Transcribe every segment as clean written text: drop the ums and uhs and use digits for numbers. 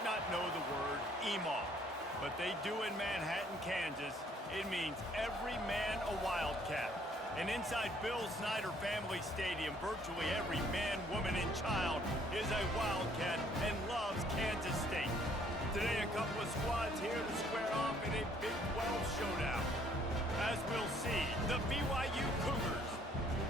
might not know the word EMAW, but they do in Manhattan, Kansas. It means every man a Wildcat. And inside Bill Snyder Family Stadium, virtually every man, woman, and child is a Wildcat and loves Kansas State. Today, a couple of squads here to square off in a Big 12 showdown. As we'll see, the BYU Cougars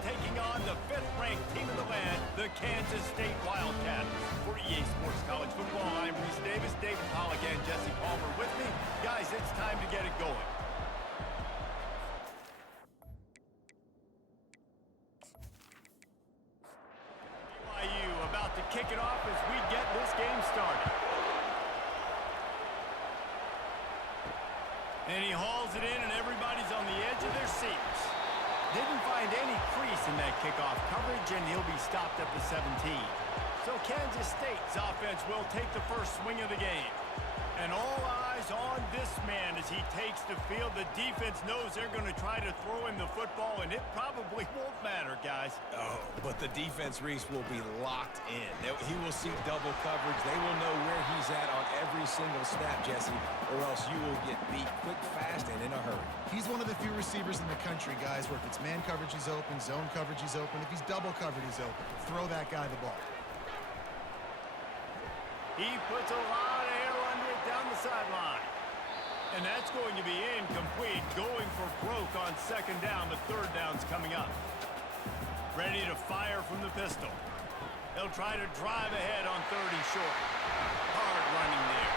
taking on the 5th-ranked team of the land, the Kansas State Wildcats. For EA Sports College Football, I'm Reese Davis, David Pollock, and Jesse Palmer with me. Guys, it's time to get it going. BYU about to kick it off as we get this game started. And he hauls it in, and everybody's on the edge of their seats. Didn't find any crease in that kickoff coverage, and he'll be stopped at the 17. So Kansas State's offense will take the first swing of the game. And all eyes on this man as he takes the field. The defense knows they're going to try to throw him the football, and it probably won't matter, guys. Oh, but the defense, Reese, will be locked in. He will see double coverage. They will know where he's at on every single snap, Jesse, or else you will get beat quick, fast, and in a hurry. He's one of the few receivers in the country, guys, where if it's man coverage, he's open, zone coverage, he's open. If he's double covered, he's open. Throw that guy the ball. He puts a lot of air under it down the sideline. And that's going to be incomplete. Going for broke on 2nd down. The 3rd down's coming up. Ready to fire from the pistol. They'll try to drive ahead on 3rd and short. Hard running there.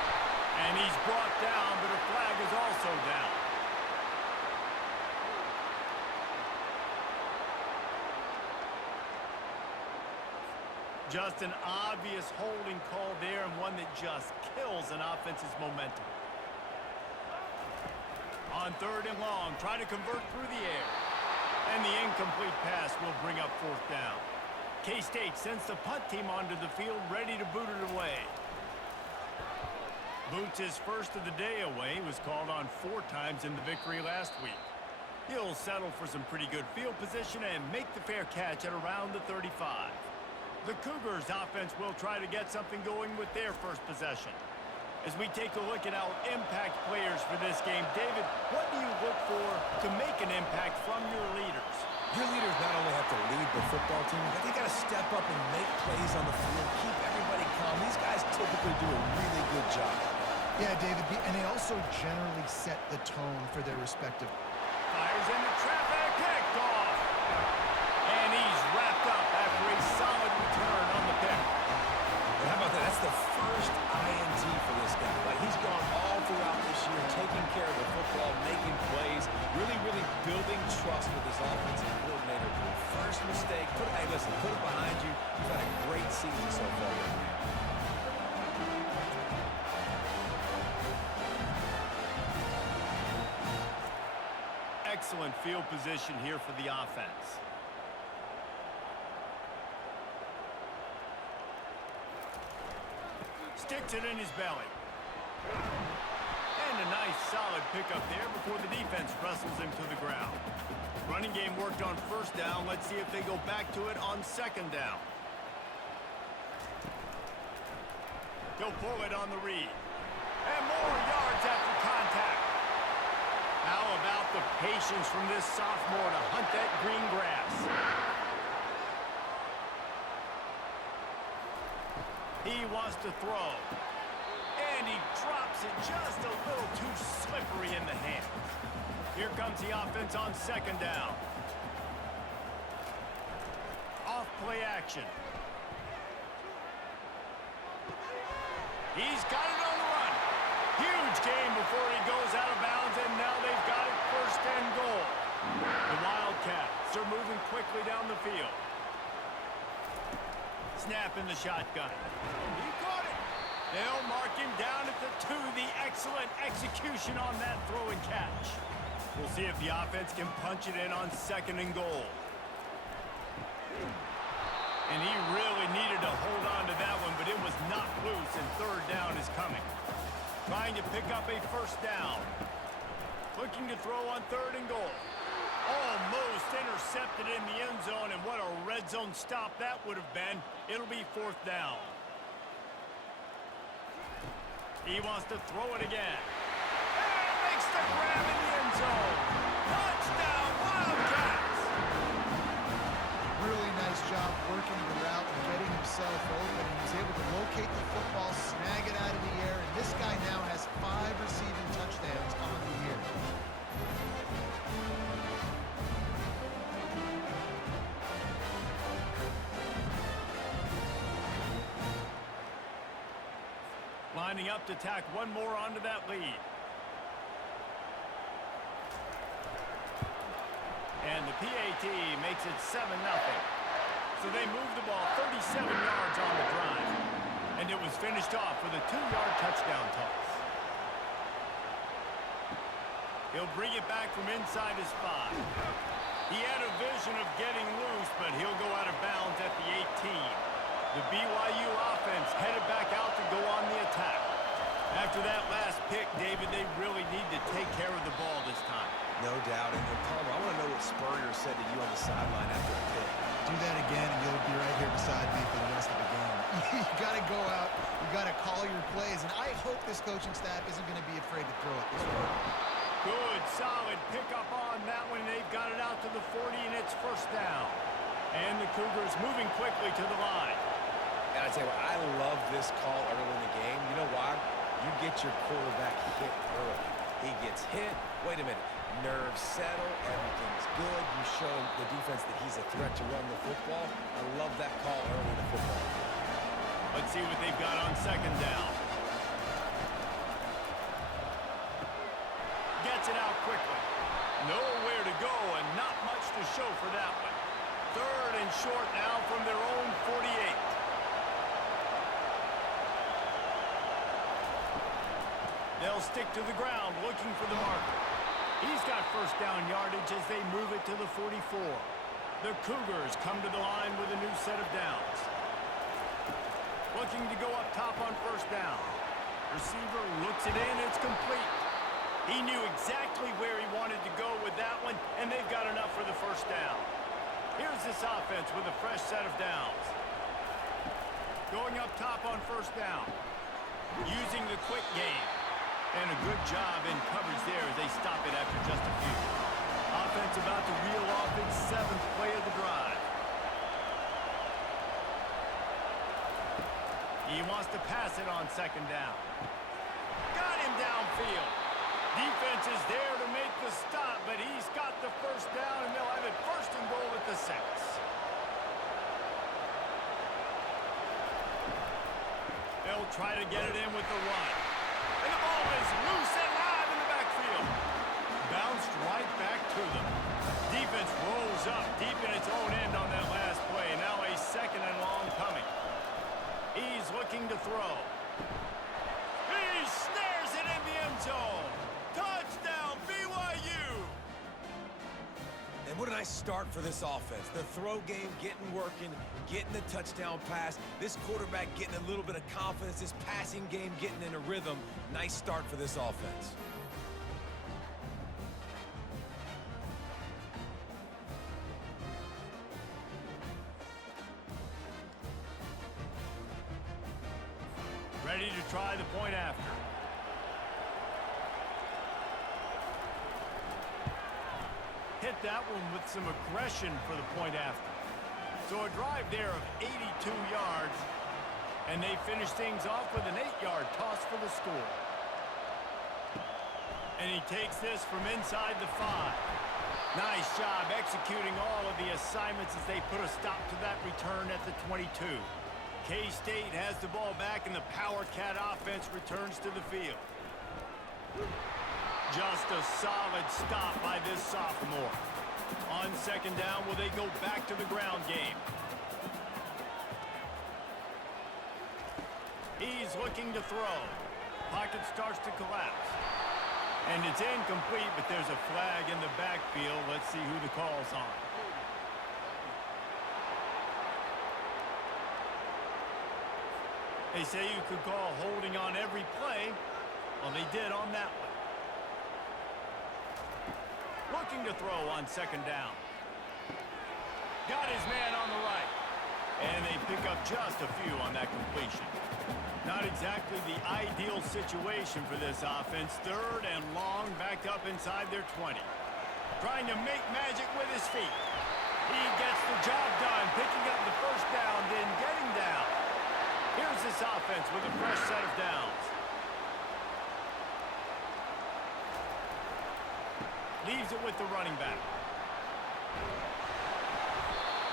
And he's brought down, but a flag is also down. Just an obvious holding call there, and one that just kills an offense's momentum. On 3rd and long, try to convert through the air. And the incomplete pass will bring up 4th down. K-State sends the punt team onto the field, ready to boot it away. Boots his first of the day away. He was called on 4 times in the victory last week. He'll settle for some pretty good field position and make the fair catch at around the 35. The Cougars offense will try to get something going with their first possession. As we take a look at our impact players for this game, David, what do you look for to make an impact from your leaders? Your leaders not only have to lead the football team, but they got to step up and make plays on the field, keep everybody calm. These guys typically do a really good job. Yeah, David, and they also generally set the tone for their respective. Fires into traffic, kicked off. And he's wrapped up after a solid return on the pick. And how about that? That's the first INT for this guy. Like, he's gone all throughout this year, taking care of the football, making plays, really building trust with his offensive coordinator. First mistake, hey, listen, put it behind you. You've had a great season so far right now. Excellent field position here for the offense. Sticks it in his belly. And a nice solid pickup there before the defense wrestles him to the ground. Running game worked on 1st down. Let's see if they go back to it on 2nd down. He'll pull it on the read. And more yards after contact. How about the patience from this sophomore to hunt that green grass? He wants to throw. And he drops it just a little too slippery in the hand. Here comes the offense on 2nd down. Off play action. He's got it on the run. Huge gain before he goes out of bounds, and now they've got it 1st and goal. The Wildcats are moving quickly down the field. Snap in the shotgun. He caught it. They'll mark him down at the 2. The excellent execution on that throw and catch. We'll see if the offense can punch it in on 2nd and goal. And he really needed to hold on to that one, but it was not loose, and 3rd down is coming. Trying to pick up a 1st down. Looking to throw on 3rd and goal. Almost intercepted in the end zone, and what a red zone stop that would have been. It'll be 4th down. He wants to throw it again. And makes the grab in the end zone. Touchdown, Wildcats! Really nice job working the route and getting himself open. He was able to locate the football, snag it out of the air, and this guy now has 5 receiving touchdowns on the year. Lining up to tack one more onto that lead. And the PAT makes it 7-0. So they move the ball 37 yards on the drive. And it was finished off with a 2-yard touchdown toss. He'll bring it back from inside his 5. He had a vision of getting loose, but he'll go out of bounds at the 18. The BYU offense headed back out to go on the attack. After that last pick, David, they really need to take care of the ball this time. No doubt. And Palmer, I want to know what Spurrier said to you on the sideline after the pick. Do that again, and you'll be right here beside me for the rest of the game. You got to go out. You got to call your plays, and I hope this coaching staff isn't going to be afraid to throw it this way. Good, solid pickup on that one. They've got it out to the 40, and it's first down. And the Cougars moving quickly to the line. And I tell you what, I love this call early in the game. You know why? You get your quarterback hit early. He gets hit. Wait a minute. Nerves settle. Everything's good. You show the defense that he's a threat to run the football. I love that call early in the football. Let's see what they've got on second down. Gets it out quickly. Nowhere to go and not much to show for that one. Third and short now from their own 48. They'll stick to the ground looking for the marker. He's got first down yardage as they move it to the 44. The Cougars come to the line with a new set of downs. Looking to go up top on first down. Receiver looks it in, it's complete. He knew exactly where he wanted to go with that one, and they've got enough for the first down. Here's this offense with a fresh set of downs. Going up top on first down. Using the quick game. And a good job in coverage there as they stop it after just a few. Offense about to reel off its 7th play of the drive. He wants to pass it on second down. Got him downfield. Defense is there to make the stop, but he's got the first down, and they'll have it first and goal at the 6. They'll try to get it in with the run. And the ball is loose and live in the backfield. Bounced right back to them. Defense rolls up deep in its own end on that last play. Now a second and long coming. He's looking to throw. He snares it in the end zone. Touchdown, BYU! And what a nice start for this offense. The throw game getting working, getting the touchdown pass. This quarterback getting a little bit of confidence. This passing game getting in a rhythm. Nice start for this offense. Ready to try the point after. Hit that one with some aggression for the point after. So a drive there of 82 yards, and they finish things off with an 8-yard toss for the score. And he takes this from inside the 5. Nice job executing all of the assignments as they put a stop to that return at the 22. K-State has the ball back, and the Power Cat offense returns to the field. Just a solid stop by this sophomore. On second down, will they go back to the ground game? He's looking to throw. Pocket starts to collapse. And it's incomplete, but there's a flag in the backfield. Let's see who the call's on. They say you could call holding on every play. Well, they did on that one. Looking to throw on second down. Got his man on the right. And they pick up just a few on that completion. Not exactly the ideal situation for this offense. 3rd and long, backed up inside their 20. Trying to make magic with his feet. He gets the job done, picking up the first down, then getting down. Here's this offense with a fresh set of downs. Leaves it with the running back.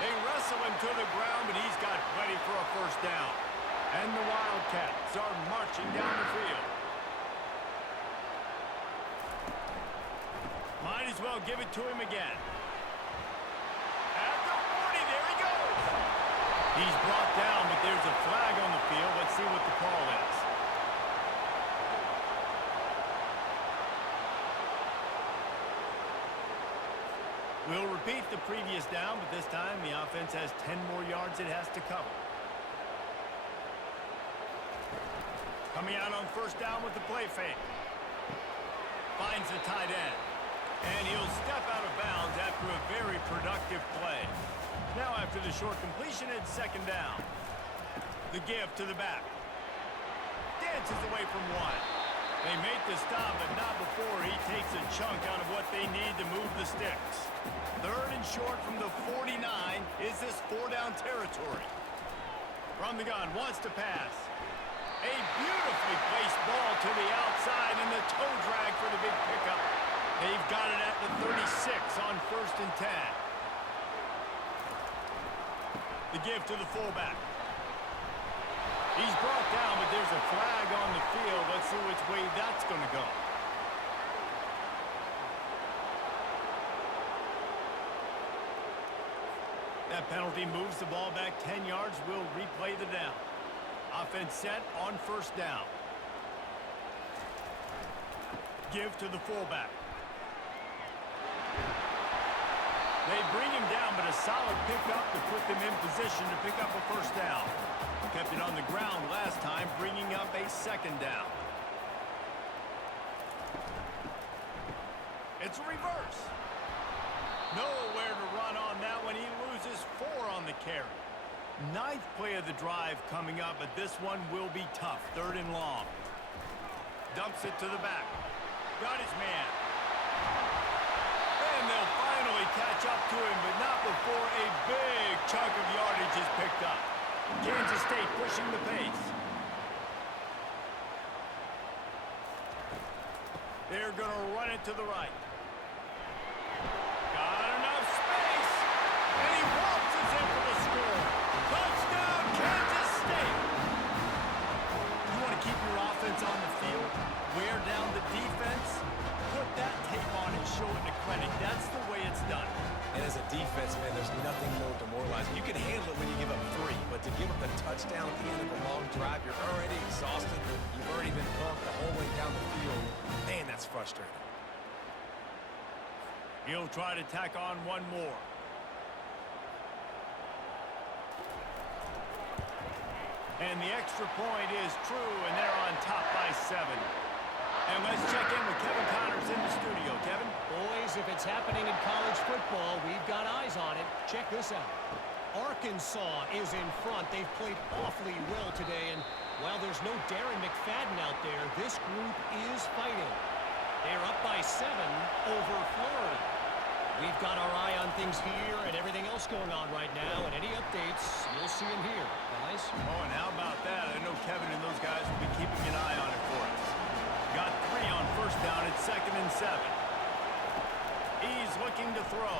They wrestle him to the ground, but he's got plenty for a first down. And the Wildcats are marching down the field. Might as well give it to him again. At the 40, there he goes. He's brought down, but there's a flag on the field. Let's see what the call is. We'll repeat the previous down, but this time the offense has 10 more yards it has to cover. Coming out on first down with the play fake. Finds the tight end. And he'll step out of bounds after a very productive play. Now after the short completion, it's second down. The give to the back. Dances away from one. They make the stop, but not before he takes a chunk out of what they need to move the sticks. 3rd and short from the 49. Is this 4-down territory? From the gun, wants to pass. A beautifully placed ball to the outside and the toe drag for the big pickup. They've got it at the 36 on 1st and 10. The give to the fullback. He's brought down, but there's a flag on the field. Let's see which way that's going to go. That penalty moves the ball back 10 yards. We'll replay the down. Offense set on first down. Give to the fullback. They bring him down, but a solid pickup to put them in position to pick up a first down. Kept it on the ground last time, bringing up a second down. It's a reverse. Nowhere to run on that one. He loses 4 on the carry. 9th play of the drive coming up, but this one will be tough. 3rd and long. Dumps it to the back. Got his man. And they'll finally catch up to him, but not before a big chunk of yardage is picked up. Kansas State pushing the pace. They're going to run it to the right. Got enough space. And he waltzes in for the score. Touchdown, Kansas State. You want to keep your offense on the field? Wear down the defense? Put that tape on and show it to clinic. That's the way it's done. And as a defense, man, there's nothing more demoralizing. You can handle it when you give up 3, but to give up a touchdown at the end of a long drive, you're already exhausted. You've already been bumped the whole way down the field. Man, that's frustrating. He'll try to tack on one more. And the extra point is true, and they're on top by 7. And let's check in with Kevin Connors in the studio. Kevin? Boys, if it's happening in college football, we've got eyes on it. Check this out. Arkansas is in front. They've played awfully well today, and while there's no Darren McFadden out there, this group is fighting. They're up by 7 over Florida. We've got our eye on things here and everything else going on right now, and any updates, you'll see them here, guys. Oh, and how about that? I know Kevin and those guys will be keeping an eye on it for us. Got 3 on first down at 2nd and 7. He's looking to throw.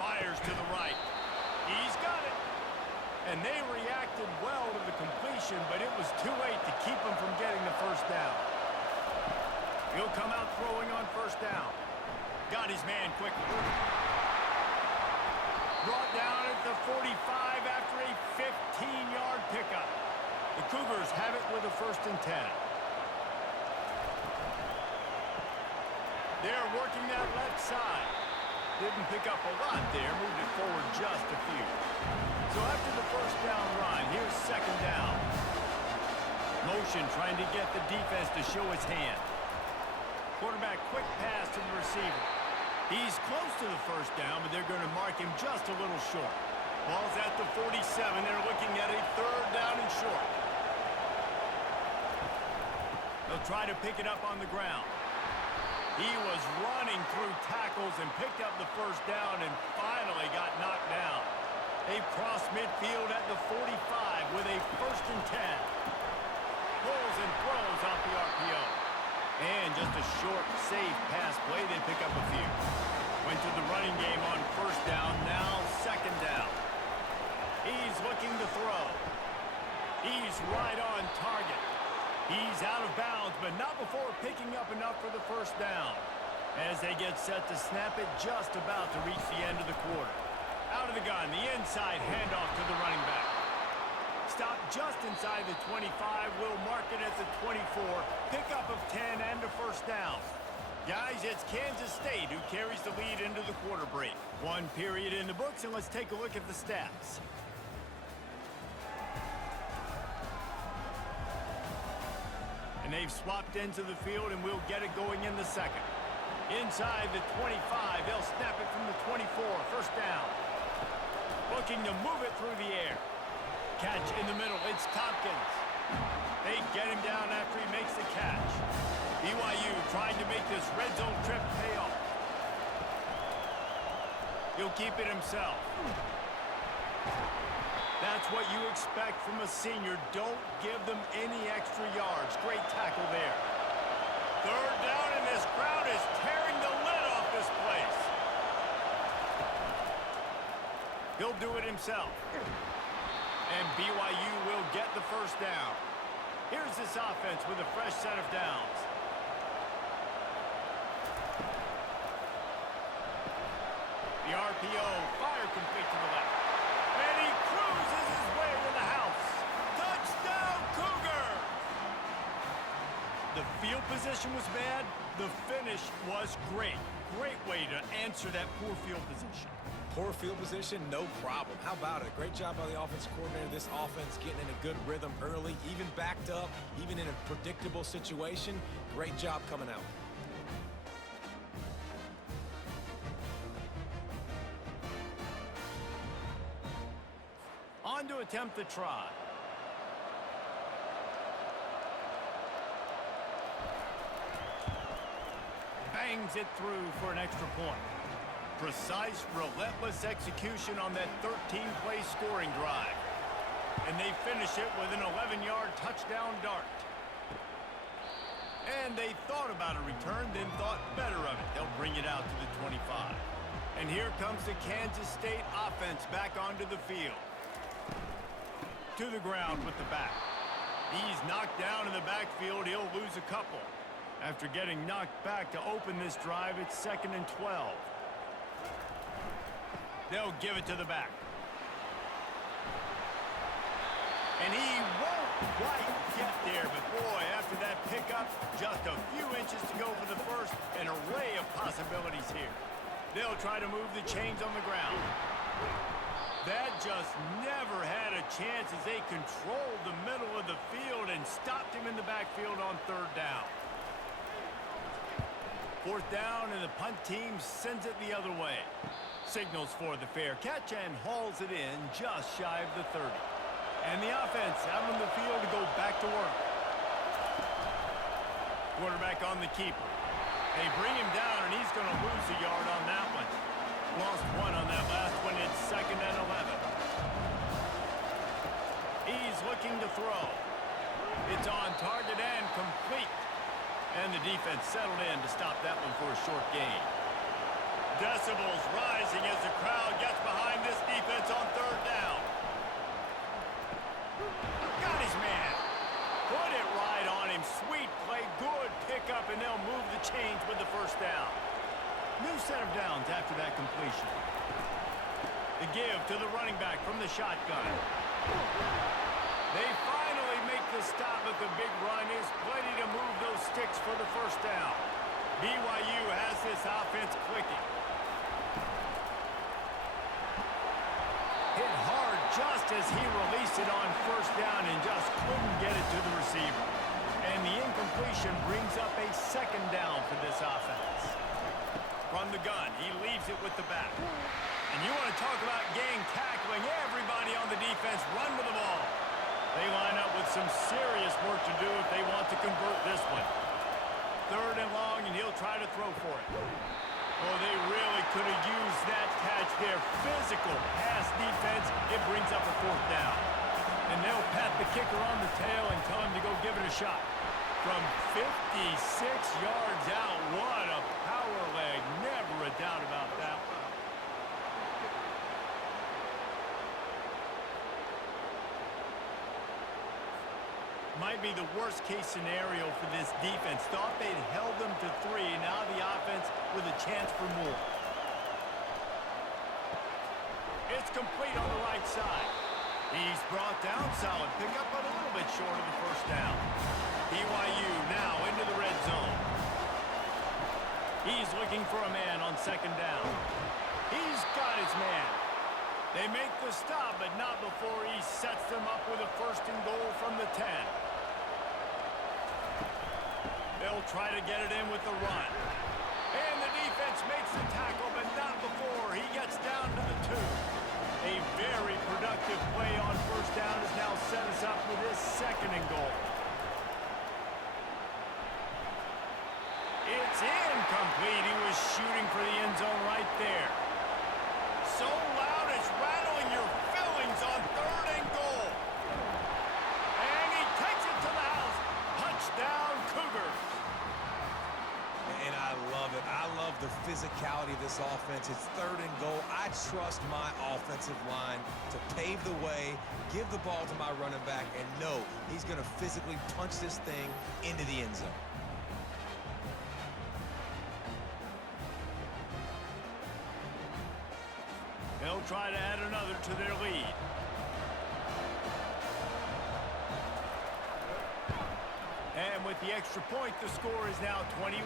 Fires to the right. He's got it. And they reacted well to the completion, but it was too late to keep him from getting the first down. He'll come out throwing on first down. Got his man quickly. Brought down at the 45 after a 15-yard pickup. The Cougars have it with a 1st and 10. They're working that left side. Didn't pick up a lot there. Moved it forward just a few. So after the first down run, here's 2nd down. Motion trying to get the defense to show his hand. Quarterback quick pass to the receiver. He's close to the first down, but they're going to mark him just a little short. Ball's at the 47. They're looking at a 3rd down and short. He'll try to pick it up on the ground. He was running through tackles and picked up the first down and finally got knocked down. They cross midfield at the 45 with a 1st and 10. Pulls and throws off the RPO. And just a short, safe pass play. They pick up a few. Went to the running game on 1st down. Now 2nd down. He's looking to throw. He's right on target. He's out of bounds, but not before picking up enough for the 1st down. As they get set to snap it, just about to reach the end of the quarter. Out of the gun, the inside handoff to the running back. Stop just inside the 25. We'll mark it at the 24. Pickup of 10 and a 1st down. Guys, it's Kansas State who carries the lead into the quarter break. 1 period in the books, and let's take a look at the stats. And they've swapped into the field, and we'll get it going in the 2nd. Inside the 25, they'll snap it from the 24. 1st down. Looking to move it through the air. Catch in the middle. It's Tompkins. They get him down after he makes the catch. BYU trying to make this red zone trip pay off. He'll keep it himself. That's what you expect from a senior. Don't give them any extra yards. Great tackle there. 3rd down, and this crowd is tearing the lid off this place. He'll do it himself. And BYU will get the 1st down. Here's this offense with a fresh set of downs. The RPO, fire complete to the left. And he cruises his way to the house. Touchdown, Cougars! The field position was bad. The finish was great. Great way to answer that poor field position. Poor field position, no problem. How about it? Great job by the offensive coordinator. This offense getting in a good rhythm early, even backed up, even in a predictable situation. Great job coming out. On to attempt the try. Bangs it through for an extra point. Precise, relentless execution on that 13-play scoring drive. And they finish it with an 11-yard touchdown dart. And they thought about a return, then thought better of it. They'll bring it out to the 25. And here comes the Kansas State offense back onto the field. To the ground with the back. He's knocked down in the backfield. He'll lose a couple. After getting knocked back to open this drive, it's 2nd and 12. They'll give it to the back. And he won't quite get there, but boy, after that pickup, just a few inches to go for the 1st. An array of possibilities here. They'll try to move the chains on the ground. That just never had a chance as they controlled the middle of the field and stopped him in the backfield on 3rd down. 4th down, and the punt team sends it the other way. Signals for the fair catch and hauls it in just shy of the 30. And the offense out on the field to go back to work. Quarterback on the keeper. They bring him down, and he's going to lose a yard on that one. Lost 1 on that last one. It's 2nd and 11. He's looking to throw. It's on target and complete. And the defense settled in to stop that one for a short gain. Decibels rising as the crowd gets behind this defense on 3rd down. Got his man. Put it right on him. Sweet play. Good pickup, and they'll move the chains with the 1st down. New set of downs after that completion. The give to the running back from the shotgun. They finally make the stop, but the big run is plenty to move those sticks for the 1st down. BYU has this offense clicking. Hit hard just as he released it on 1st down and just couldn't get it to the receiver. And the incompletion brings up a 2nd down for this offense. From the gun, he leaves it with the back. And you want to talk about gang tackling. Everybody on the defense run with the ball. They line up with some serious work to do if they want to convert this one. 3rd and long, and he'll try to throw for it. Oh, they really could have used that catch there. Physical pass defense. It brings up a 4th down. And they'll pat the kicker on the tail and tell him to go give it a shot. From 56 yards out, what a power leg. Never a doubt about that one. Might be the worst-case scenario for this defense. Thought they'd held them to 3. Now the offense with a chance for more. It's complete on the right side. He's brought down. Solid pickup, but a little bit short of the 1st down. BYU now into the red zone. He's looking for a man on 2nd down. He's got his man. They make the stop, but not before he sets them up with a 1st and goal from the 10. They'll try to get it in with the run. And the defense makes the tackle, but not before he gets down to the 2. A very productive play on 1st down has now set us up with his 2nd and goal. It's incomplete. He was shooting for the end zone right there. So loud it's rattling your fillings on 3rd and goal. And he takes it to the house. Touchdown, Cougars. And I love it. I love the physicality of this offense. It's 3rd and goal. I trust my offensive line to pave the way, give the ball to my running back, and know he's going to physically punch this thing into the end zone. They'll try to add another to their lead. And with the extra point, the score is now 21-14.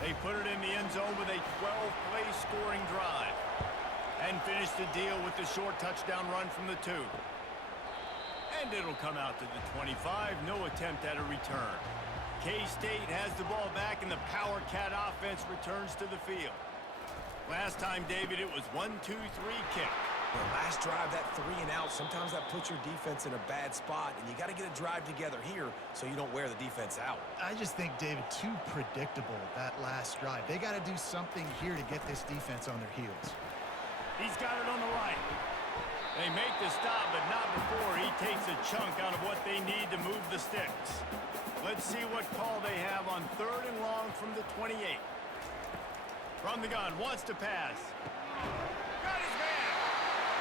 They put it in the end zone with a 12-play scoring drive. And finish the deal with the short touchdown run from the 2. And it'll come out to the 25. No attempt at a return. K-State has the ball back, and the Power Cat offense returns to the field. Last time, David, it was 1-2-3 kick. Well, last drive, that 3 and out, sometimes that puts your defense in a bad spot, and you got to get a drive together here so you don't wear the defense out. I just think, David, too predictable, that last drive. They got to do something here to get this defense on their heels. He's got it on the right. They make the stop, but not before he takes a chunk out of what they need to move the sticks. Let's see what call they have on 3rd and long from the 28. From the gun, wants to pass. Got his man.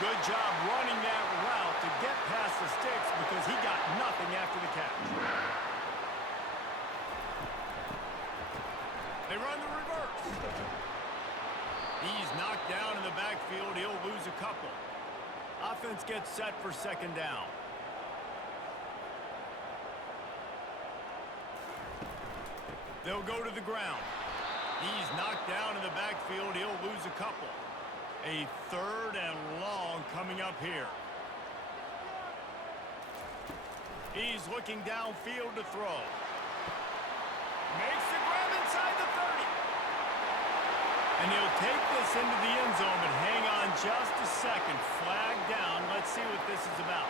Good job running that route to get past the sticks because he got nothing after the catch. They run the reverse. He's knocked down in the backfield. He'll lose a couple. Offense gets set for 2nd down. They'll go to the ground. He's knocked down in the backfield. He'll lose a couple. A 3rd and long coming up here. He's looking downfield to throw. Makes the grab inside the 30. And he'll take this into the end zone, but hang on just a second. Flag down. Let's see what this is about.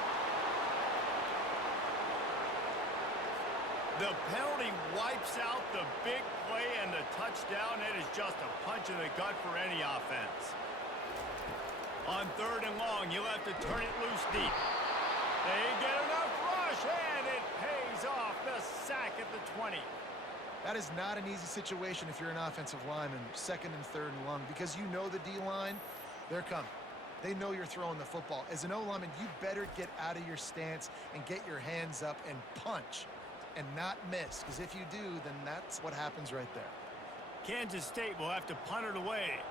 The penalty wipes out the big play and the touchdown. It is just a punch in the gut for any offense. On 3rd and long, you'll have to turn it loose deep. They get enough rush, and it pays off. The sack at the 20. That is not an easy situation if you're an offensive lineman, 2nd and 3rd and long, because you know the D-line, they're coming. They know you're throwing the football. As an O-lineman, you better get out of your stance and get your hands up and punch and not miss, because if you do, then that's what happens right there. Kansas State will have to punt it away.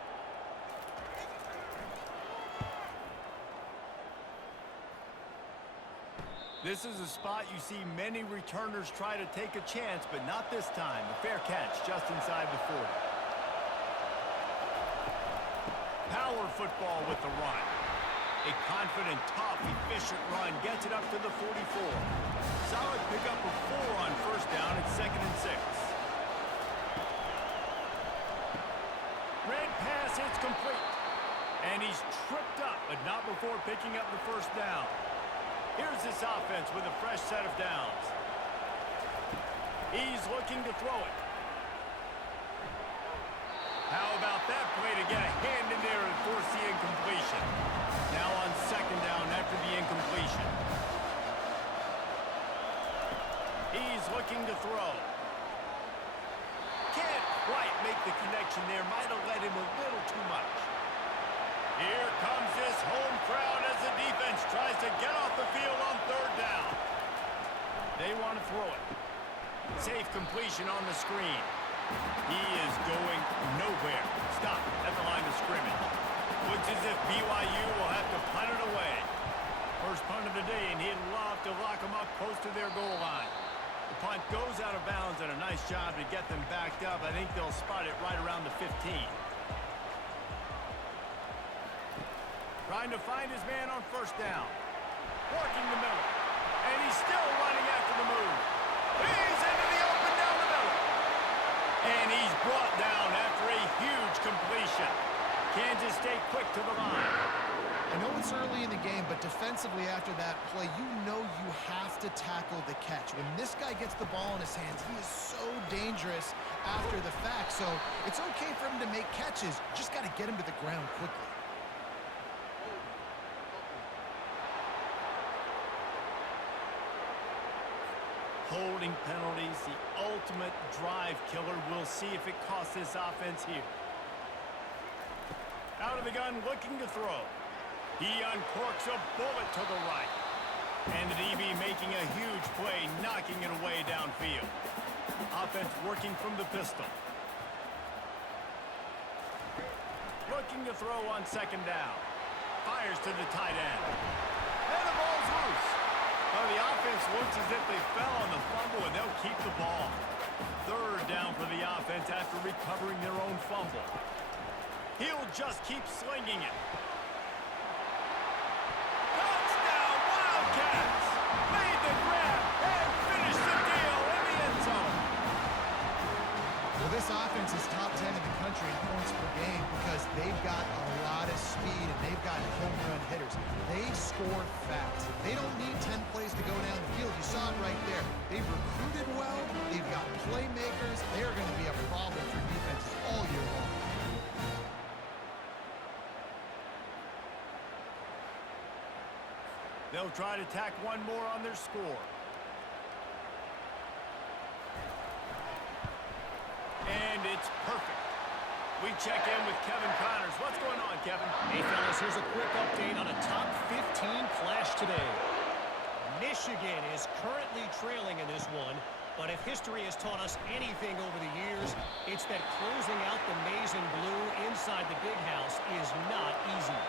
This is a spot you see many returners try to take a chance, but not this time. The fair catch just inside the 40. Power football with the run. A confident, tough, efficient run gets it up to the 44. Solid pickup of 4 on 1st down at 2nd and 6. Red pass hits complete. And he's tripped up, but not before picking up the 1st down. Here's this offense with a fresh set of downs. He's looking to throw it. How about that play to get a hand in there and force the incompletion? Now on second down after the incompletion. He's looking to throw. Can't quite make the connection there. Might have led him a little too much. Here comes this home crowd as the defense tries to get off the field on third down. They want to throw it. Safe completion on the screen. He is going nowhere. Stop at the line of scrimmage. Looks as if BYU will have to punt it away. First punt of the day, and he'd love to lock them up close to their goal line. The punt goes out of bounds, and a nice job to get them backed up. I think they'll spot it right around the 15. Trying to find his man on first down. Working the middle. And he's still running after the move. He's into the open down the middle. And he's brought down after a huge completion. Kansas stay quick to the line. I know it's early in the game, but defensively after that play, you know you have to tackle the catch. When this guy gets the ball in his hands, he is so dangerous after the fact. So it's okay for him to make catches. Just got to get him to the ground quickly. Holding penalties, the ultimate drive killer. We'll see if it costs this offense here. Out of the gun, looking to throw. He uncorks a bullet to the right. And the DB making a huge play, knocking it away downfield. Offense working from the pistol. Looking to throw on second down. Fires to the tight end. And the ball's loose. Oh, the offense looks as if they fell on the fumble, and they'll keep the ball. Third down for the offense after recovering their own fumble. He'll just keep slinging it. Touchdown, Wildcats! Made the grab and finished the deal in the end zone. Well, this offense is top 10 in the country in points per game because they've got a lot of speed and they've got home run hitters. They score fast. They don't need 10 plays to go down the field. You saw it right there. They've recruited well. They've got playmakers. They're going to be a problem for defenses all year long. They'll try to tack one more on their score. And it's perfect. We check in with Kevin Connors. What's going on, Kevin? Hey, fellas, here's a quick update on a top 15 clash today. Michigan is currently trailing in this one, but if history has taught us anything over the years, it's that closing out the maize and blue inside the big house is not easy.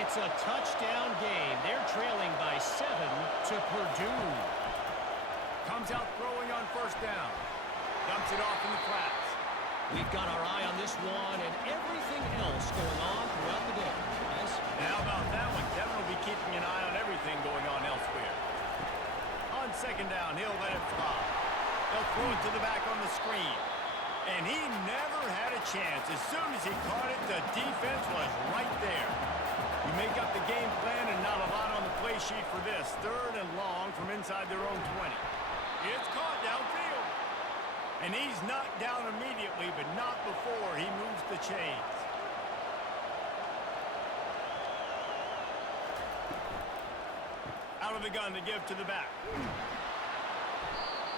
It's a touchdown game. They're trailing by 7 to Purdue. Comes out throwing on first down. Dumps it off in the flats. We've got our eye on this one and everything else going on throughout the day. Guys? And how about that one? Kevin will be keeping an eye on everything going on elsewhere. On second down, he'll let it fly. They'll throw it to the back on the screen. And he never had a chance. As soon as he caught it, the defense was right there. You make up the game plan and not a lot on the play sheet for this. Third and long from inside their own 20. It's caught downfield. And he's knocked down immediately, but not before he moves the chains. Out of the gun to give to the back.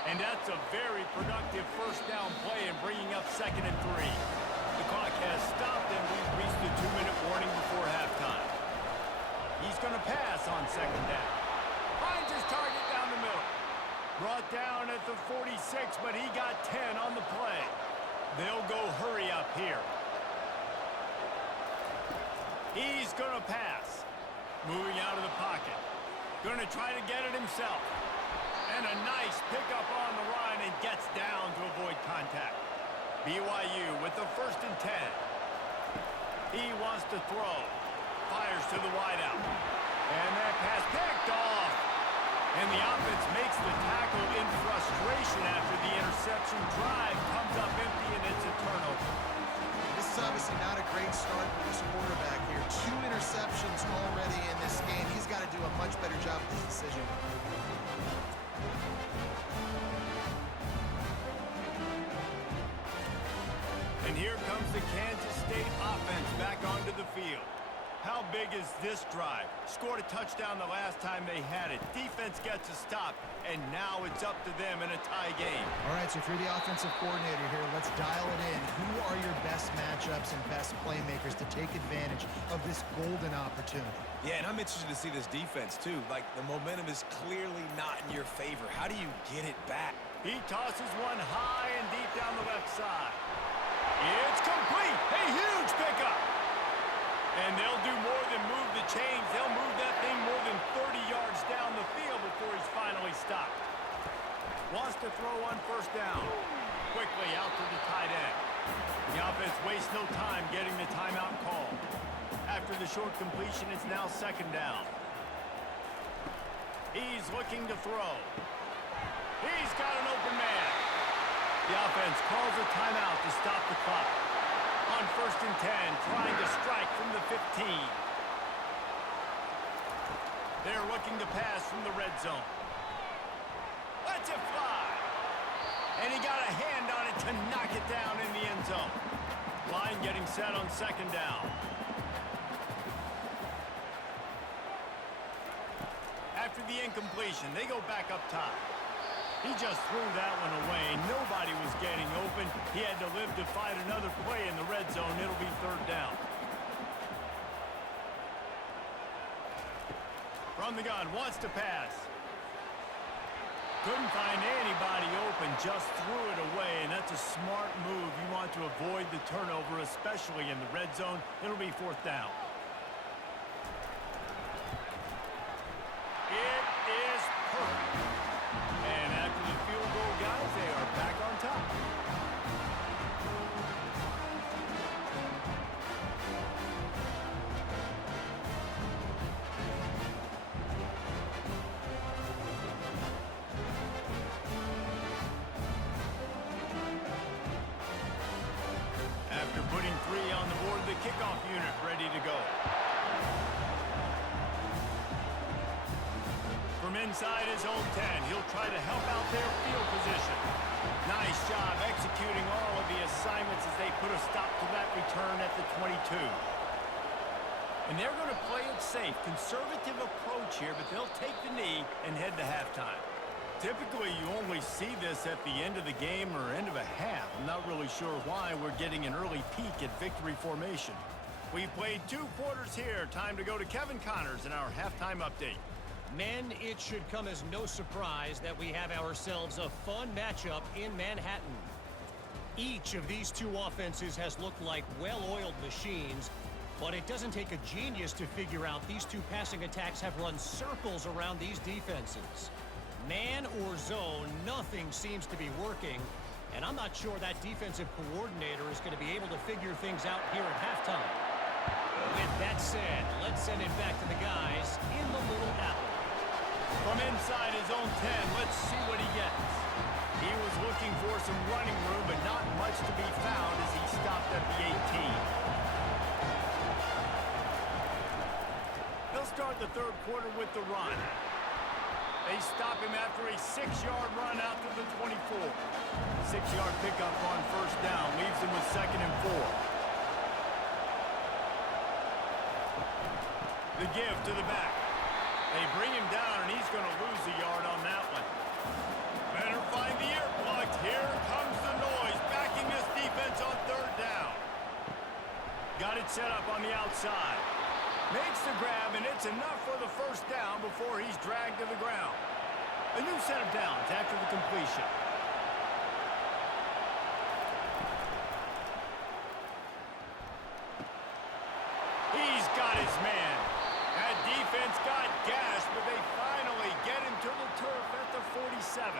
And that's a very productive first down play and bringing up 2nd and 3. The clock has stopped and we've reached the 2-minute warning before halftime. He's going to pass on second down. Finds his target down the middle. Brought down at the 46, but he got 10 on the play. They'll go hurry up here. He's going to pass. Moving out of the pocket. Going to try to get it himself. And a nice pickup on the line and gets down to avoid contact. BYU with the 1st and 10. He wants to throw. Fires to the wideout. And that pass picked off. And the offense makes the tackle in frustration after the interception. Drive comes up empty and it's a turnover. This is obviously obviously not a great start for this quarterback here. 2 interceptions already in this game. He's got to do a much better job with this decision. And here comes the Kansas State offense back onto the field. How big is this drive? Scored a touchdown the last time they had it. Defense gets a stop, and now it's up to them in a tie game. All right, so if you're the offensive coordinator here, let's dial it in. Who are your best matchups and best playmakers to take advantage of this golden opportunity? Yeah, and I'm interested to see this defense, too. Like, the momentum is clearly not in your favor. How do you get it back? He tosses one high and deep down the left side. It's complete. A huge pickup. And they'll do more than move the chains. They'll move that thing more than 30 yards down the field before he's finally stopped. Wants to throw on first down. Quickly out to the tight end. The offense wastes no time getting the timeout call. After the short completion, it's now second down. He's looking to throw. He's got an open man. The offense calls a timeout to stop the clock. On first and 10, trying to strike from the 15. They're looking to pass from the red zone. Lets it fly. And he got a hand on it to knock it down in the end zone. Line getting set on second down. After the incompletion, they go back up top. He just threw that one away. Nobody was getting open. He had to live to fight another play in the red zone. It'll be third down. From the gun, wants to pass. Couldn't find anybody open, just threw it away, and that's a smart move. You want to avoid the turnover, especially in the red zone. It'll be fourth down. It is perfect. And after the field goal, guys, they are back on top. After putting 3 on the board, the kickoff unit ready to go. From inside his own 10, he'll try to help out their field position. Nice job executing all of the assignments as they put a stop to that return at the 22. And they're going to play it safe. Conservative approach here, but they'll take the knee and head to halftime. Typically, you only see this at the end of the game or end of a half. I'm not really sure why we're getting an early peek at victory formation. We played 2 quarters here. Time to go to Kevin Connors in our halftime update. Men, it should come as no surprise that we have ourselves a fun matchup in Manhattan. Each of these 2 offenses has looked like well-oiled machines, but it doesn't take a genius to figure out these 2 passing attacks have run circles around these defenses. Man or zone, nothing seems to be working, and I'm not sure that defensive coordinator is going to be able to figure things out here at halftime. With that said, let's send it back to the guys in the Little Apple. From inside his own 10, let's see what he gets. He was looking for some running room, but not much to be found as he stopped at the 18. He'll start the third quarter with the run. They stop him after a 6-yard run out to the 24. 6-yard pickup on first down leaves him with second and 4. The give to the back. They bring him down, and he's going to lose a yard on that one. Better find the earplugs. Here comes the noise, backing this defense on third down. Got it set up on the outside. Makes the grab, and it's enough for the first down before he's dragged to the ground. A new set of downs after the completion. He's got his man. That defense got gashed, but they finally get him to the turf at the 47.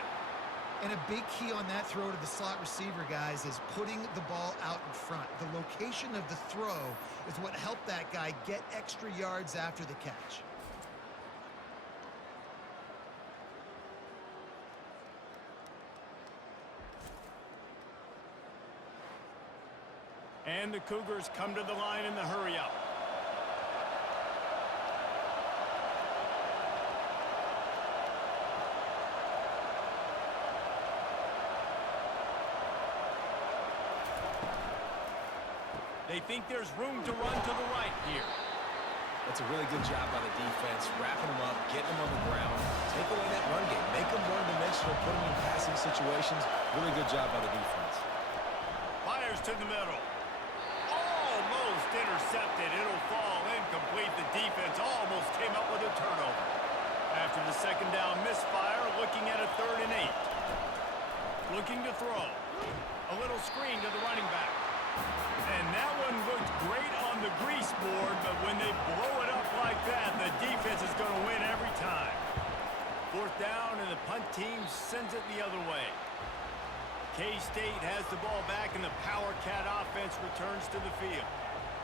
And a big key on that throw to the slot receiver, guys, is putting the ball out in front. The location of the throw is what helped that guy get extra yards after the catch. And And the Cougars come to the line in the hurry-up. They think there's room to run to the right here. That's a really good job by the defense, wrapping them up, getting them on the ground, take away that run game, make them one-dimensional, put them in passing situations. Really good job by the defense. Fires to the middle. Almost intercepted. It'll fall incomplete. The defense almost came up with a turnover. After the second down misfire, looking at a 3rd and 8. Looking to throw. A little screen to the running back. And that one looked great on the grease board, but when they blow it up like that, the defense is going to win every time. 4th down, and the punt team sends it the other way. K-State has the ball back, and the Power Cat offense returns to the field.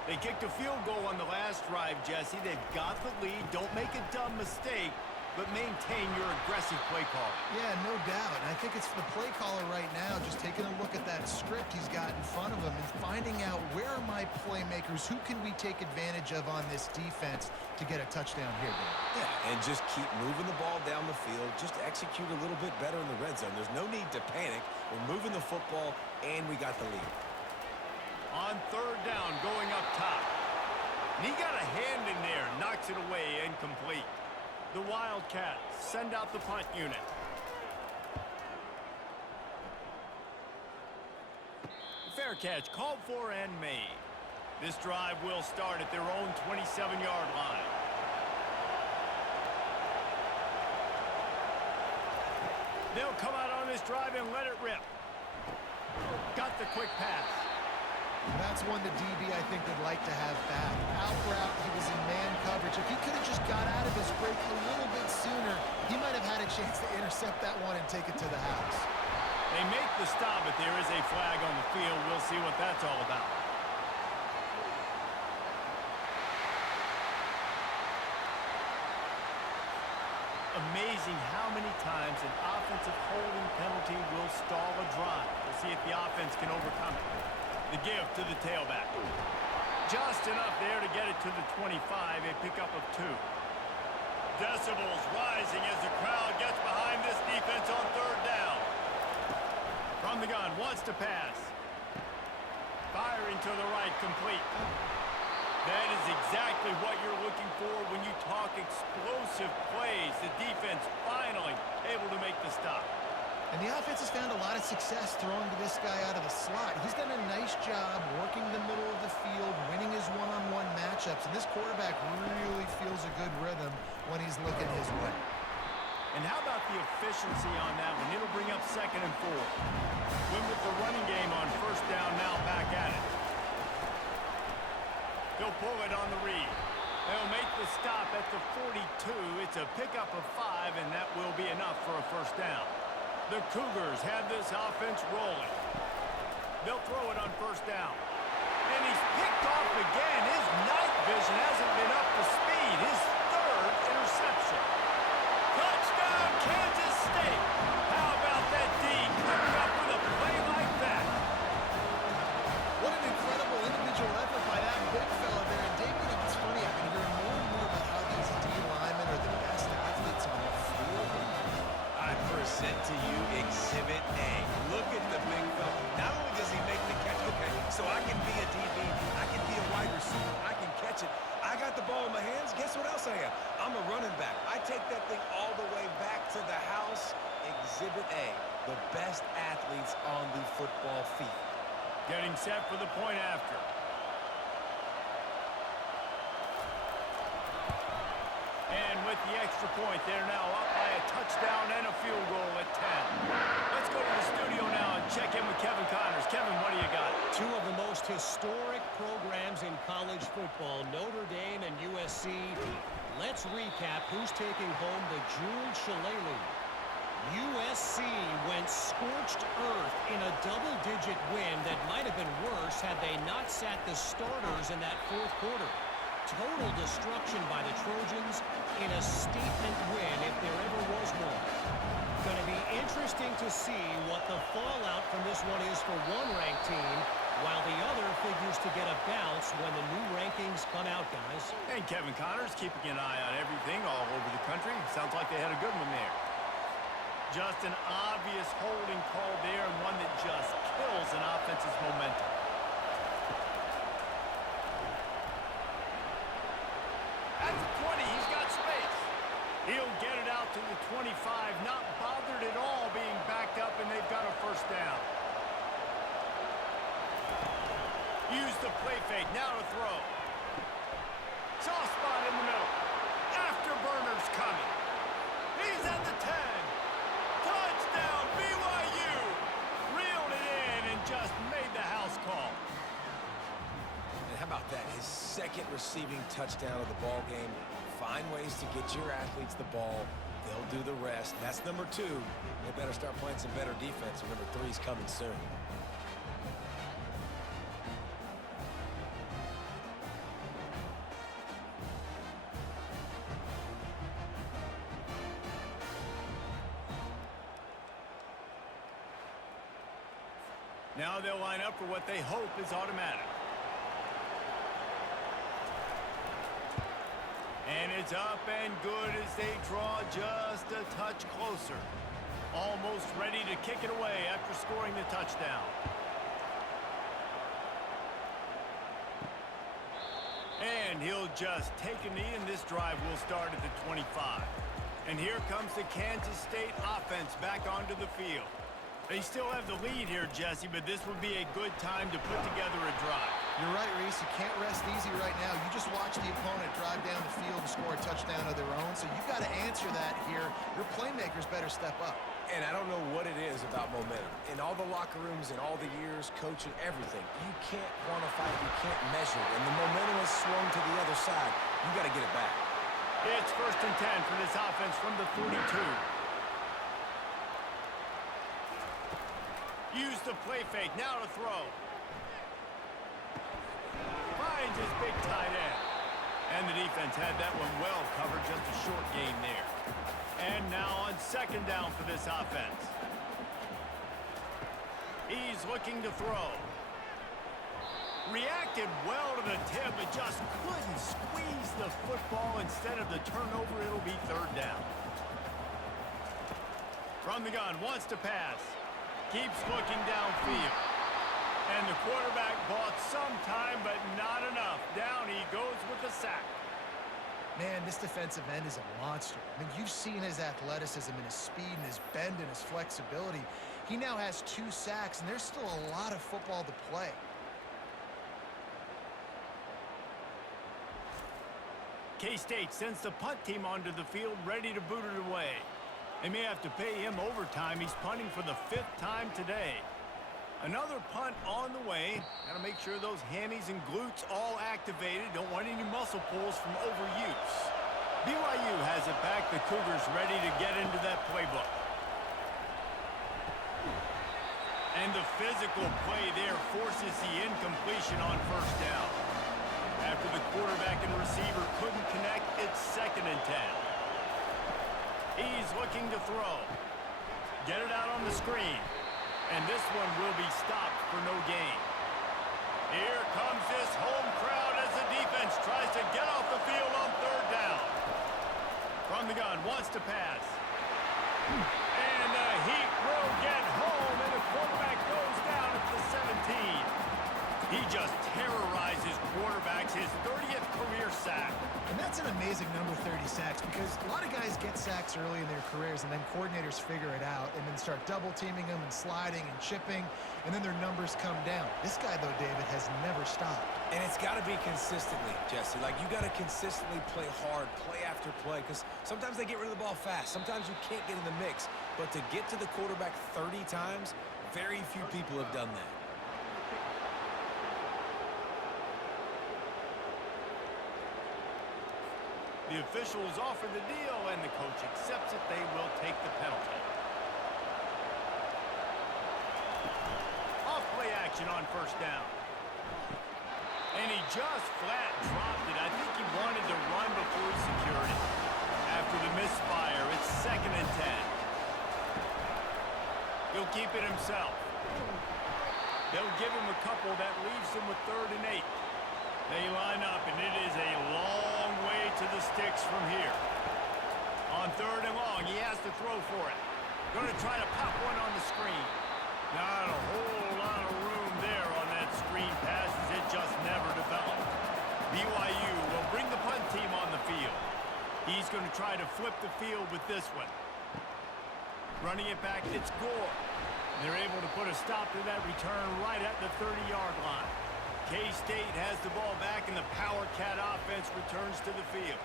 They kicked a field goal on the last drive, Jesse. They've got the lead. Don't make a dumb mistake, but maintain your aggressive play call. Yeah, no doubt. And I think it's the play caller right now just taking a look at that script he's got in front of him and finding out where are my playmakers, who can we take advantage of on this defense to get a touchdown here, Dan? Yeah, and just keep moving the ball down the field. Just execute a little bit better in the red zone. There's no need to panic. We're moving the football, and we got the lead. On 3rd down, going up top. And he got a hand in there, knocks it away, incomplete. The Wildcats send out the punt unit. Fair catch, called for and made. This drive will start at their own 27-yard line. They'll come out on this drive and let it rip. Got the quick pass. That's one the DB, I think, would like to have back. Out route, he was in man coverage. If he could have just got out of his break a little bit sooner, he might have had a chance to intercept that one and take it to the house. They make the stop, but there is a flag on the field. We'll see what that's all about. Amazing how many times an offensive holding penalty will stall a drive. We'll see if the offense can overcome it. The give to the tailback. Just enough there to get it to the 25, a pickup of 2. Decibels rising as the crowd gets behind this defense on 3rd down. From the gun, wants to pass. Firing to the right, complete. That is exactly what you're looking for when you talk explosive plays. The defense finally able to make the stop. And the offense has found a lot of success throwing to this guy out of the slot. He's done a nice job working the middle of the field, winning his one-on-one matchups. And this quarterback really feels a good rhythm when he's looking his way. And how about the efficiency on that one? It'll bring up 2nd and 4. Win with the running game on 1st down, now back at it. They'll pull it on the read. They'll make the stop at the 42. It's a pickup of 5, and that will be enough for a 1st down. The Cougars have this offense rolling. They'll throw it on 1st down. And he's picked off again. His night vision hasn't been up to speed. His 3rd interception. Touchdown, Kansas State. How about that D coming up with a play like that? What an incredible individual effort by that big fella there. And Dave, you know, it's funny, I've been hearing more and more about how these D linemen are the best athletes on the field. I present to you Exhibit A. Look at the big fella. Not only does he make the catch, okay, so I can be a DB, I can be a wide receiver, I can catch it. I got the ball in my hands. Guess what else I am? I'm a running back. I take that thing all the way back to the house. Exhibit A, the best athletes on the football field. Getting set for the point after. And with the extra point, they're now up by a touchdown and a field goal at 10. Let's go to the studio now and check in with Kevin Connors. Kevin, what do you got? Two of the most historic programs in college football, Notre Dame and USC. Let's recap who's taking home the Jewel Shillelagh. USC went scorched earth in a double-digit win that might have been worse had they not sat the starters in that 4th quarter. Total destruction by the Trojans in a statement win if there ever was one. Going to be interesting to see what the fallout from this one is for one ranked team. while the other figures to get a bounce when the new rankings come out, guys. And Kevin Connors keeping an eye on everything all over the country. Sounds like they had a good one there. Just an obvious holding call there, and one that just kills an offense's momentum. At the 20, he's got space. He'll get it out to the 25, not bothered at all being backed up, and they've got a first down. Use the play fake, now to throw. Soft spot in the middle. Afterburner's coming. He's at the 10. Touchdown, BYU! Reeled it in and just made the house call. And how about that? His second receiving touchdown of the ball game. Find ways to get your athletes the ball. They'll do the rest. That's number 2. They better start playing some better defense. Number 3's coming soon. Now they'll line up for what they hope is automatic. And it's up and good as they draw just a touch closer. Almost ready to kick it away after scoring the touchdown. And he'll just take a knee, and this drive will start at the 25. And here comes the Kansas State offense back onto the field. They still have the lead here, Jesse, but this would be a good time to put together a drive. You're right, Reese. You can't rest easy right now. You just watch the opponent drive down the field and score a touchdown of their own, so you've got to answer that here. Your playmakers better step up. And I don't know what it is about momentum. In all the locker rooms, in all the years, coaching, everything, you can't quantify it, you can't measure it. And the momentum has swung to the other side. You got to get it back. It's 1st and 10 for this offense from the 42. Use the play fake, now to throw. Finds his big tight end. And the defense had that one well covered, just a short gain there. And now on 2nd down for this offense. He's looking to throw. Reacted well to the tip, but just couldn't squeeze the football. Instead of the turnover, it'll be 3rd down. From the gun, wants to pass. Keeps looking downfield. And the quarterback bought some time, but not enough. Down he goes with the sack. Man, this defensive end is a monster. I mean, you've seen his athleticism and his speed and his bend and his flexibility. He now has 2 sacks, and there's still a lot of football to play. K-State sends the punt team onto the field, ready to boot it away. They may have to pay him overtime. He's punting for the 5th time today. Another punt on the way. Got to make sure those hammies and glutes all activated. Don't want any muscle pulls from overuse. BYU has it back. The Cougars ready to get into that playbook. And the physical play there forces the incompletion on 1st down. After the quarterback and receiver couldn't connect, it's 2nd and 10. He's looking to throw. Get it out on the screen. And this one will be stopped for no gain. Here comes this home crowd as the defense tries to get off the field on 3rd down. From the gun, wants to pass. And the Heat will get home, and the quarterback goes down at the 17. He just terrorizes quarterbacks, his 30th career sack. And that's an amazing number, 30 sacks, because a lot of guys get sacks early in their careers, and then coordinators figure it out and then start double-teaming them and sliding and chipping, and then their numbers come down. This guy, though, David, has never stopped. And it's got to be consistently, Jesse. Like, you got to consistently play hard, play after play, because sometimes they get rid of the ball fast. Sometimes you can't get in the mix. But to get to the quarterback 30 times, very few people have done that. The officials offer the deal, and the coach accepts it. They will take the penalty. Off play action on 1st down. And he just flat dropped it. I think he wanted to run before he secured it. After the misfire, it's 2nd and 10. He'll keep it himself. They'll give him a couple that leaves him with 3rd and 8. They line up, and it is a long way to the sticks from here. On 3rd and long, he has to throw for it. Going to try to pop one on the screen. Not a whole lot of room there on that screen pass as it just never developed. BYU will bring the punt team on the field. He's going to try to flip the field with this one. Running it back, it's Gore. They're able to put a stop to that return right at the 30-yard line. K-State has the ball back, and the Power Cat offense returns to the field.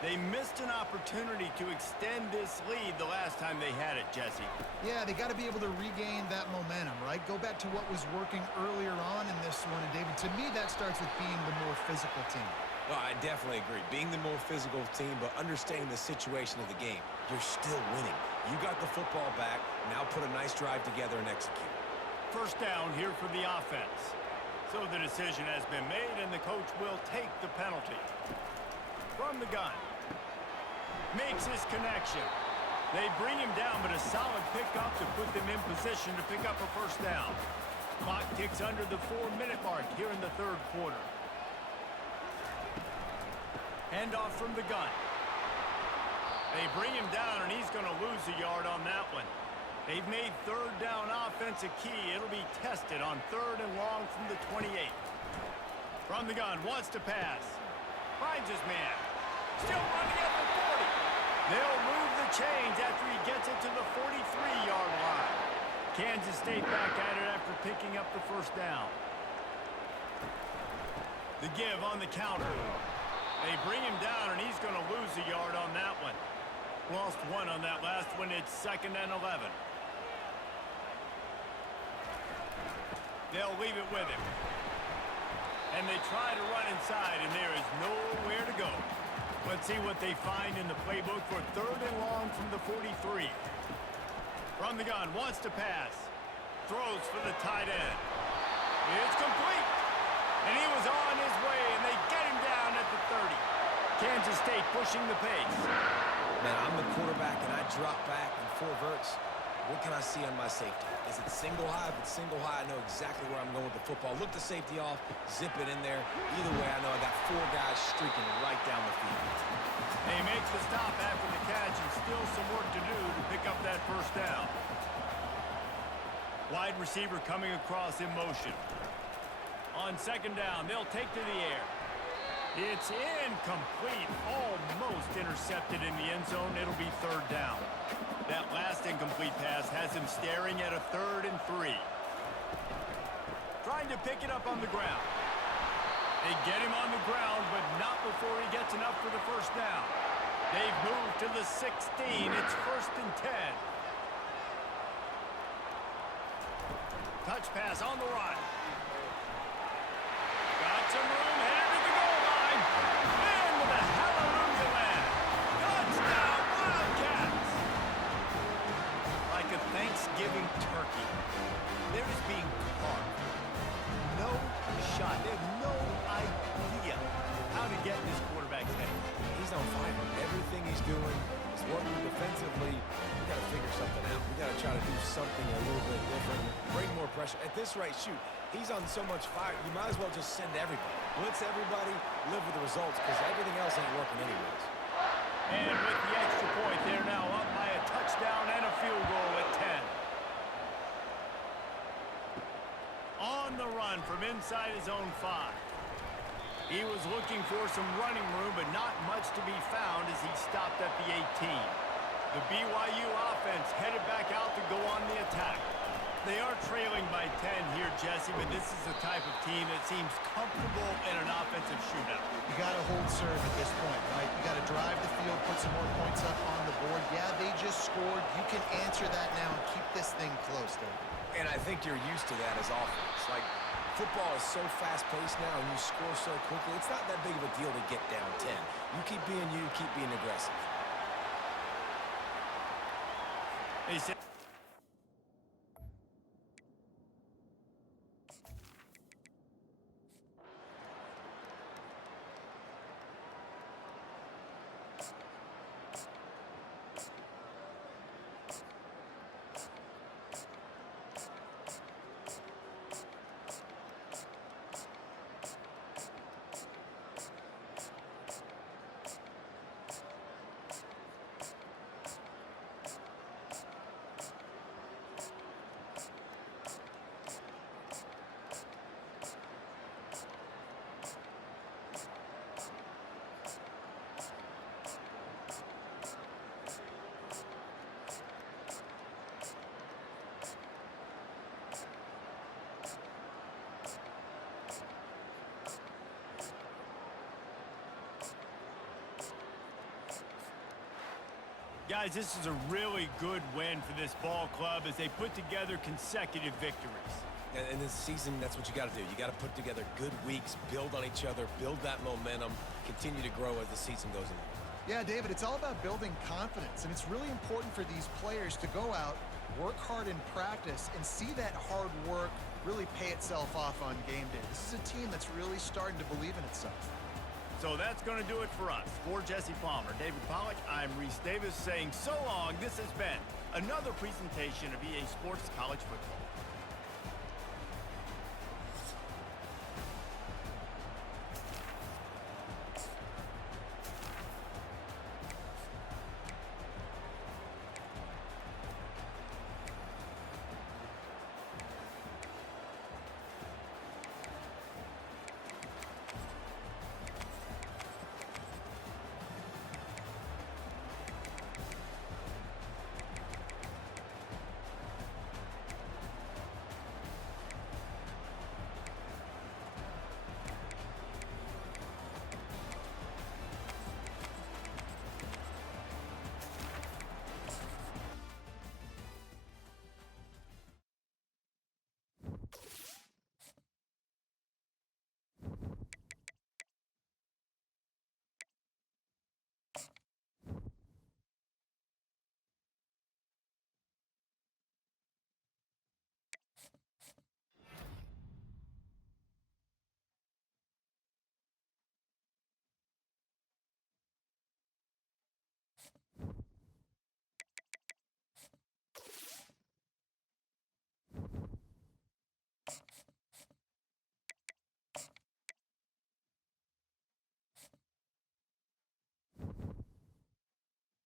They missed an opportunity to extend this lead the last time they had it, Jesse. Yeah, they got to be able to regain that momentum, right? Go back to what was working earlier on in this one. And, David, to me, that starts with being the more physical team. Well, I definitely agree. Being the more physical team, but understanding the situation of the game. You're still winning. You got the football back. Now put a nice drive together and execute. 1st down here for the offense. So the decision has been made, and the coach will take the penalty. From the gun. Makes his connection. They bring him down, but a solid pickup to put them in position to pick up a 1st down. Clock ticks under the 4-minute mark here in the 3rd quarter. Handoff from the gun. They bring him down, and he's going to lose a yard on that one. They've made 3rd down offense a key. It'll be tested on 3rd and long from the 28. From the gun, wants to pass. Finds his man. Still running at the 40. They'll move the chains after he gets it to the 43-yard line. Kansas State back at it after picking up the 1st down. The give on the counter. They bring him down, and he's going to lose a yard on that one. Lost 1 on that last one. It's 2nd and 11. They'll leave it with him. And they try to run inside, and there is nowhere to go. Let's see what they find in the playbook for 3rd and long from the 43. From the gun, wants to pass. Throws for the tight end. It's complete. And he was on his way, and they get him down at the 30. Kansas State pushing the pace. Man, I'm the quarterback, and I drop back and 4 verts. What can I see on my safety? Is it single high? If it's single high, I know exactly where I'm going with the football. Look the safety off, zip it in there. Either way, I know I got 4 guys streaking right down the field. They make the stop after the catch, and still some work to do to pick up that 1st down. Wide receiver coming across in motion. On 2nd down, they'll take to the air. It's incomplete, almost intercepted in the end zone. It'll be 3rd down. That last incomplete pass has him staring at a 3rd and 3. Trying to pick it up on the ground. They get him on the ground, but not before he gets enough for the 1st down. They've moved to the 16. It's 1st and 10. Touch pass on the run. Got some room, headed to the goal line. Into the hallelujah land. Touchdown, Wildcats. Like a Thanksgiving turkey, they're just being carved. No shot. They have no idea how to get in this quarterback's head. He's on fire. Everything he's doing is working defensively. We got to figure something out. We got to try to do something a little bit different. Bring more pressure. At this rate, shoot, he's on so much fire, you might as well just send everybody. Blitz everybody, live with the results, because everything else ain't working anyways. And with the extra point, they're now up by a touchdown and a field goal at 10. On the run from inside his own 5. He was looking for some running room, but not much to be found as he stopped at the 18. The BYU offense headed back out to go on the attack. They are trailing by 10 here, Jesse, but this is the type of team that seems comfortable in an offensive shootout. You got to hold serve at this point, right? You got to drive the field, put some more points up on the board. Yeah, they just scored. You can answer that now and keep this thing close, David. And I think you're used to that as offense. Like, football is so fast-paced now, and you score so quickly. It's not that big of a deal to get down 10. You keep being you, keep being aggressive. They said Guys, this is a really good win for this ball club as they put together consecutive victories. And this season, that's what you got to do. You got to put together good weeks, build on each other, build that momentum, continue to grow as the season goes on. Yeah, David, it's all about building confidence, and it's really important for these players to go out, work hard in practice, and see that hard work really pay itself off on game day. This is a team that's really starting to believe in itself. So that's going to do it for us. For Jesse Palmer, David Pollack, I'm Reese Davis saying so long. This has been another presentation of EA Sports College Football.